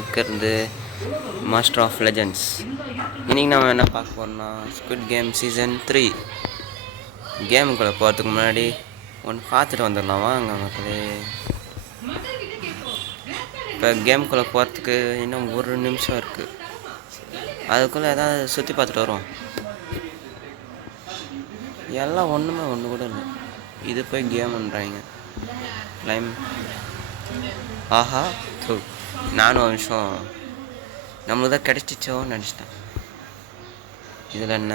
இருக்கிறது master of legends. இன்றைக்கி நம்ம என்ன பார்க்க போகிறோம்னா ஸ்குவிட் கேம் சீசன் 3. கேமுக்குள்ளே போகிறதுக்கு முன்னாடி ஒன்று பார்த்துட்டு வந்துடலாம் வாங்க மக்களே. இப்போ கேமுக்குள்ளே போகிறதுக்கு இன்னும் ஒரு நிமிஷம் இருக்குது. அதுக்குள்ளே ஏதாவது சுற்றி பார்த்துட்டு வருவோம். எல்லாம் ஒன்று கூட இல்லை. இது போய் கேம்ன்றாங்க. லைம் ஆஹா தூ நானும் ஒரு நிமிஷம் நம்மளுக்கு தான் கிடச்சிச்சோன்னு நினச்சிட்டேன். இதில் என்ன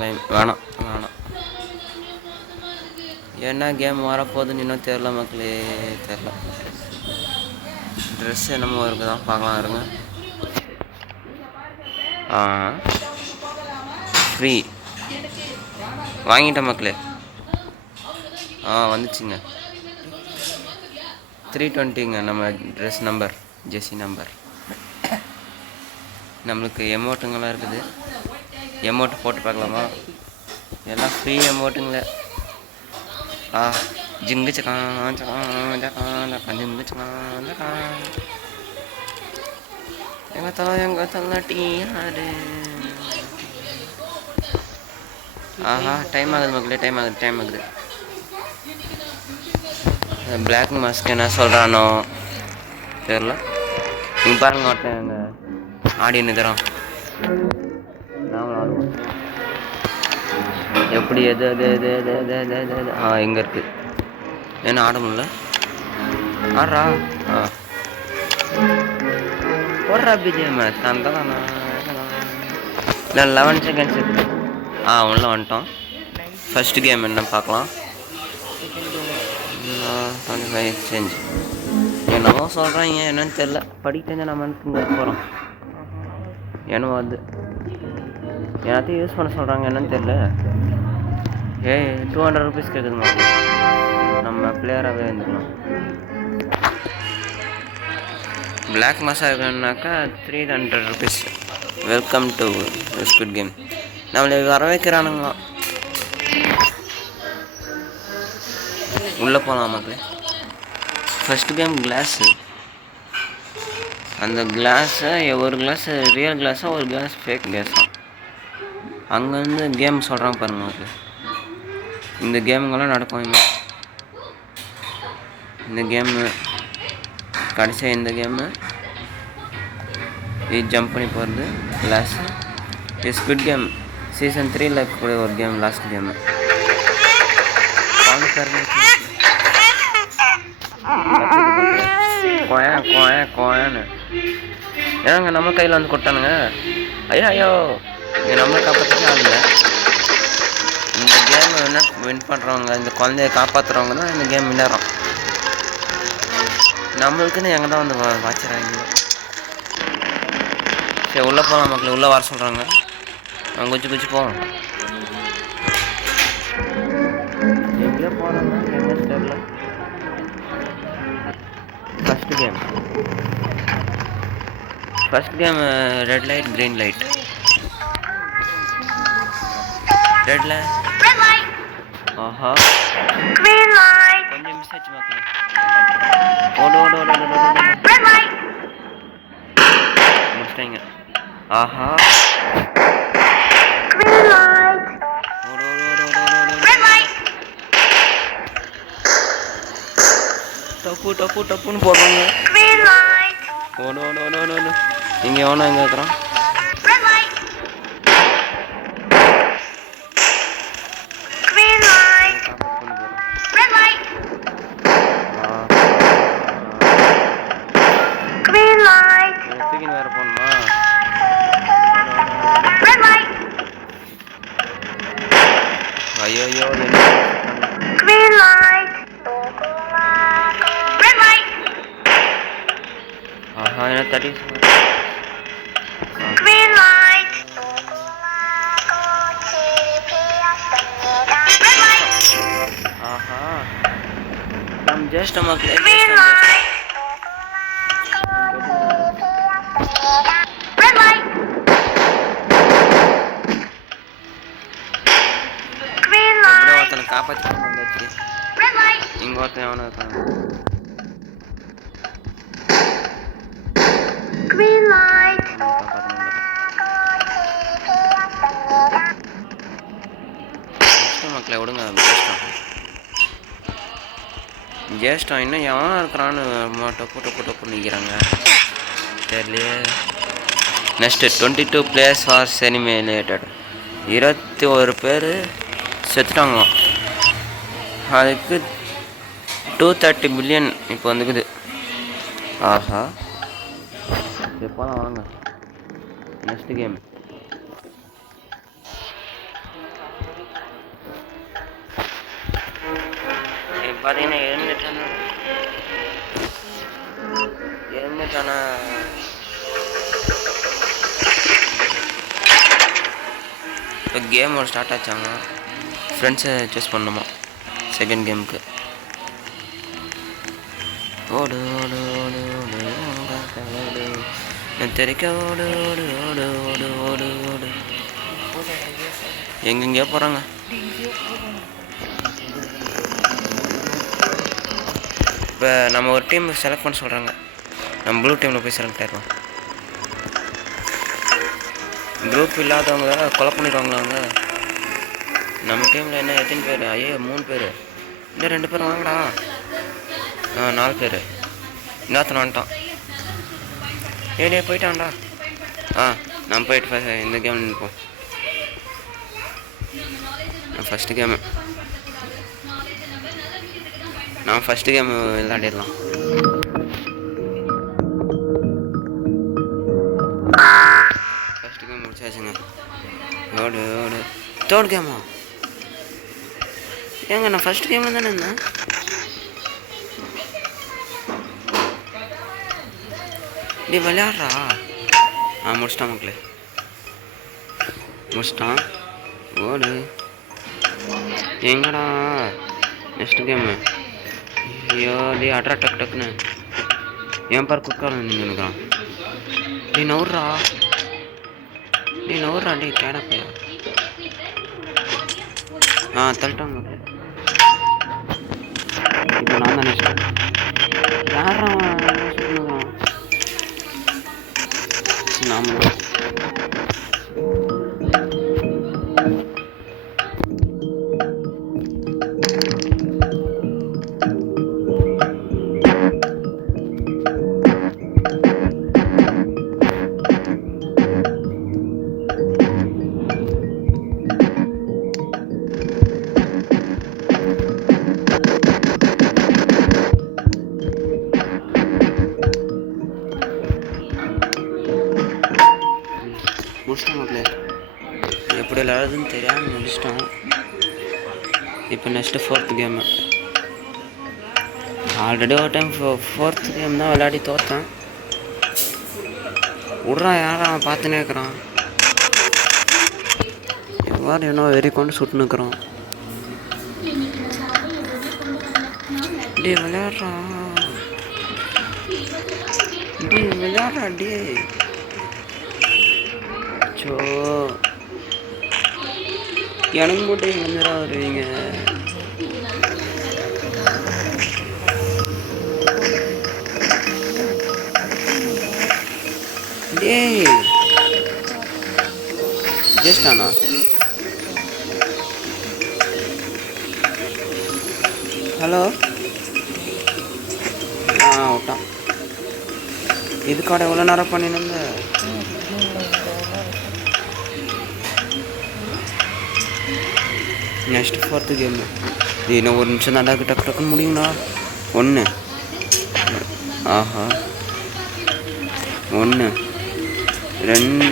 வேணாம் என்ன கேம் வரப்போகுதுன்னு இன்னும் தெரில மக்களே, தெரில. ட்ரெஸ் என்னமோ இருக்குது தான் பார்க்கலாம் இருங்க. ஃப்ரீ வாங்கிட்டேன் மக்களே. வந்துச்சுங்க 320ங்க நம்ம ட்ரெஸ் நம்பர், ஜெர்சி நம்பர். நம்மளுக்கு எமௌண்ட்டுங்கெல்லாம் இருக்குது. எமௌண்ட் போட்டு பார்க்கலாமா? எல்லாம் ஃப்ரீ எமௌண்ட்டுங்களே. ஜிங்கு சக்கான் சக்கான் சக்கான் சக்கான் ஜிங்கு சக்கான் சக்கான் எங்கள் தள்ளாட்டி யாரு. டைம் ஆகுது மக்களே, டைம் ஆகுது. பிளாக் மாஸ்க் என்ன சொல்கிறானோ தெரில. நீங்கள் பாருங்க, ஒருத்தன் எங்கள் ஆடியன்னு தரோம். நாமளும் ஆடுவோம். எப்படி எது எங்கே இருக்குது என்ன ஆட முடியல. ஆடுறா போடுறா பிஜிஎம் தந்தலாம். நான் 11 செகண்ட்ஸ் இருக்குது. உள்ளே வந்துட்டோம். ஃபஸ்ட்டு கேம் என்ன பார்க்கலாம். 25 எக்ஸ்சேஞ்ச் என்னவோ சொல்கிறாங்க, என்னன்னு தெரில. படிக்கிட்டு நம்ம இங்கே போகிறோம். என்னவோ அது எல்லாத்தையும் யூஸ் பண்ண சொல்கிறாங்க, என்னன்னு தெரில. 200 ருபீஸ் கேட்குதுங்க. நம்ம பிளேயராகவே இருந்துக்கலாம். பிளாக் மாஸாக இருக்கணுன்னாக்கா 300 rupees. Welcome to squid game. நம்மளை வர வைக்கிறானுங்களாம். உள்ளே போகலாம் மக்களே. First game class. அந்த கிளாஸை ஒரு கிளாஸ் ரியல் கிளாஸாக, ஒரு கிளாஸ் ஃபேக் கிளாஸாக. அங்கேருந்து கேம் சொல்கிறாங்க பாருங்க மக்களே. இந்த கேமுங்கெல்லாம் நடக்கும். இந்த கேமு கடைசியாக இந்த கேமு இது ஜம்ப் பண்ணி போகிறது கிளாஸு. இது ஸ்குவிட் கேம் சீசன் 3ல் இருக்கக்கூடிய ஒரு கேம், லாஸ்ட் கேமு. கோயான்னு ஏங்க நம்ம கையில் வந்து கொட்டானுங்க. ஐயோ இங்கே நம்மளை காப்பாற்றுறதுக்கு ஆள் இல்லை. இந்த கேம் என்ன வின் பண்ணுறவங்க, இந்த குழந்தைய காப்பாற்றுறவங்க தான் இந்த கேம் விளையாடுறோம். நம்மளுக்குன்னு எங்கே தான் வந்து வாச்சிடறாங்க. சரி உள்ளே போகலாம் மக்கள். உள்ளே வர சொல்கிறாங்க. குச்சி போவோம். எங்கேயோ போகிறாங்க, எங்கேன்னு தெரியல. First game red light green light. ரெட்ல கொஞ்சம் மிஸ் ஆச்சு மக்களே. முடிச்சிட்டாங்க. டப்புன்னு போடுறாங்க. இங்கே எவனோ எங்கே இருக்கிறான். தூக்கின்னு வேற போகணுமா? ஐயோ என்ன தட்டி. நம்ம ஜஸ்ட் மக்களே காப்பாற்றி வந்தாச்சு. இங்கே ஒருத்தன் எவனோ இருக்காங்க. மக்களை விடுங்க. ஜேஷ்டம் இன்னும் எவன் இருக்கிறான்னு டொப்பு நிற்கிறாங்க தெரியலையே. Next 22 players R eliminated. 21 பேர் செத்துட்டாங்களாம். அதுக்கு 230 பில்லியன் இப்போ வந்துக்குது. ஆஹா, எப்போதான் வாங்க. நெக்ஸ்ட் கேம் பார்த்தீங்கன்னா எழுந்துட்டானா இப்போ கேம் ஒரு ஸ்டார்ட் ஆச்சாங்க. ஃப்ரெண்ட்ஸை சூஸ் பண்ணணுமா செகண்ட் கேமுக்கு. ஓடு ஓடு ஓடு ஓடு ஓடு தெரிக்க ஓடு ஓடு ஓடு ஓடு ஓடு ஓடு. எங்கெங்கேயோ போகிறாங்க. இப்போ நம்ம ஒரு டீம் செலக்ட் பண்ண சொல்கிறாங்க. நம்ம ப்ளூ டீமில் போய் செலக்ட் ஆகிடுவோம். குரூப் இல்லாதவங்க கொலை பண்ணிடுவாங்களாங்க. நம்ம டீமில் என்ன எத்தனை பேர்? ஐயோ 3 பேர். இன்னும் 2 பேர் வாங்கடா. 4 பேர். இன்னொருத்தனை வந்துட்டான். ஏடியே போயிட்டான்டா. நம்ம போயிட்டு இந்த கேம் நிற்போம். ஃபஸ்ட்டு கேமு நான் ஃபஸ்ட்டு கேம் விளையாடிடலாம். ஃபஸ்ட்டு கேம் முடிச்சாச்சுங்க. ஓடு ஓடு. தேர்ட் கேமா? ஏங்க நான் ஃபஸ்ட் கேமில் தானே இருந்தேன். நீ விளையாடுறா. முடிச்சிட்டான் மக்களே, முடிச்சிட்டான். ஓடு. எங்கடா நெக்ஸ்ட் கேமு? ஐயோ டே அட்ரா டக்குன்னு என் பார் குக்கார நின்றுக்கிறான். நீ நவுறா டே கேடா போயா. தள்ளிட்டாங்க. இப்போ நான் தான் நெக்ஸ்ட். யாரா நாம முடிச்சிட்டோம். எப்படி விளையாடுறதுன்னு தெரியாமல் முடிச்சிட்டோம். இப்போ நெக்ஸ்ட்டு 4th கேமு. ஆல்ரெடி ஒரு டைம் 4th கேம் தான் விளையாடி தோற்றேன். விட்றா யாரா அவன் பார்த்துன்னே இருக்கிறான். எவ்வாறு என்ன வெறி கொண்டு சுட்டுனுக்குறான். டே விளையாடுறா டே. சோ எனக்கு மட்டும் எங்கேருந்துடா வருவீங்க? டேய் ஜஸ்டானா? ஹலோ. விட்டான். இதுக்காட எவ்வளோ நேரம் பண்ணினு. Next 4th game. இன்னும் ஒரு நிமிஷம் தாண்டா டக்குன்னு முடியுங்களா? 1 ஆஹா 1 2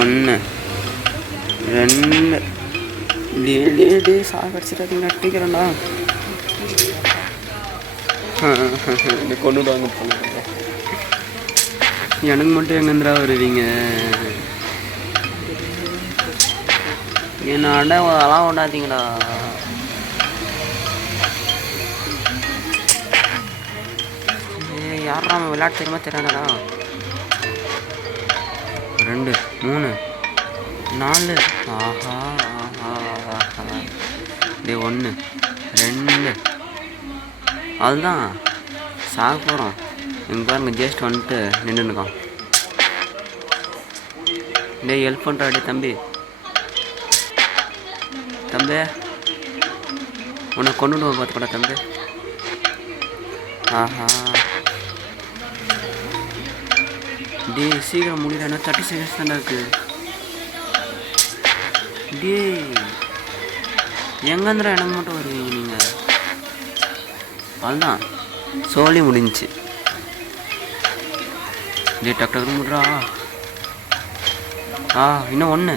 1 2 டே சாகடிச்சிட்டு நட்டிக்கிறேன்டா. கொண்டுடுவாங்க போல. எனக்கு மட்டும் எங்கேருந்துடா வருவீங்க? என்ன அட அதெல்லாம் ஒன்றாதீங்கடா. யாரா அவன் விளையாட்டு தெரியுமா தெரியாதடா. 2 3 4 ஆஹா ஆஹா ஆஹா. டே 1 2 அதுதான் சாக போகிறோம். இங்கே பாருங்க ஜஸ்ட் வந்துட்டு நின்றுருக்கான். டேய் ஹெல்ப் பண்ணுறாடி தம்பி. தம்பி உன்னை கொண்டு பார்த்துக்கூட தம்பி. ஆஹா டே சீக்கிரம் முடியல, என்ன 30 செகண்ட்ஸ் தானே இருக்குது. டே எங்கேந்திரா எனக்கு மட்டும் வருவீங்க நீங்கள்? அதுதான் சோழி முடிஞ்சிச்சு. டே டக்கு டக்கு முடிறா. இன்னும் ஒன்று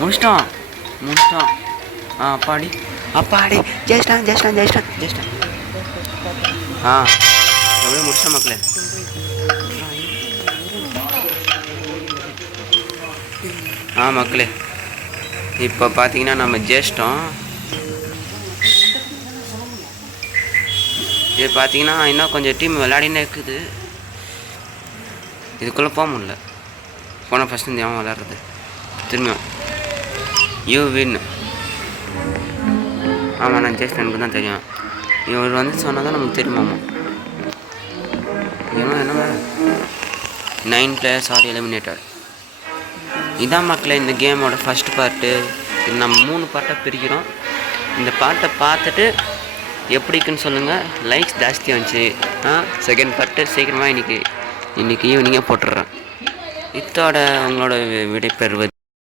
முடிச்சிட்டான். அப்பாடி ஜெயிச்சிட்டான். எவ்வளோ முடிச்சிட்டான் மக்களே. மக்களே இப்போ பார்த்தீங்கன்னா நம்ம ஜெயிச்சிட்டோம். இது பார்த்தீங்கன்னா இன்னும் கொஞ்சம் டீம் விளையாடினே இருக்குது. இதுக்குள்ளே போக முடியல. போனால் ஃபஸ்ட்டு இந்த விளையாடுறது திரும்பியும் யூ வின். ஆமாம் நான் ஜெயிச்சிட்டேன், எனக்கு தான் தெரியும். இவர் வந்து சொன்னால் தான் நமக்கு தெரியுமாம்மா. என்னங்க 9 players ஆர் எலிமினேட்டட். இதான் மக்களே இந்த கேமோட ஃபஸ்ட் பார்ட்டு. இது நம்ம 3 பார்ட்டாக பிரிக்கிறோம். இந்த பார்ட்டை பார்த்துட்டு எப்படி இருக்குன்னு சொல்லுங்கள். லைக்ஸ் ஜாஸ்தியாக வந்துச்சு. செகண்ட் பார்ட்டு சீக்கிரமாக இன்றைக்கி ஈவினிங்கே போட்டுடுறேன். இத்தோட உங்களோட விடை பெறுவது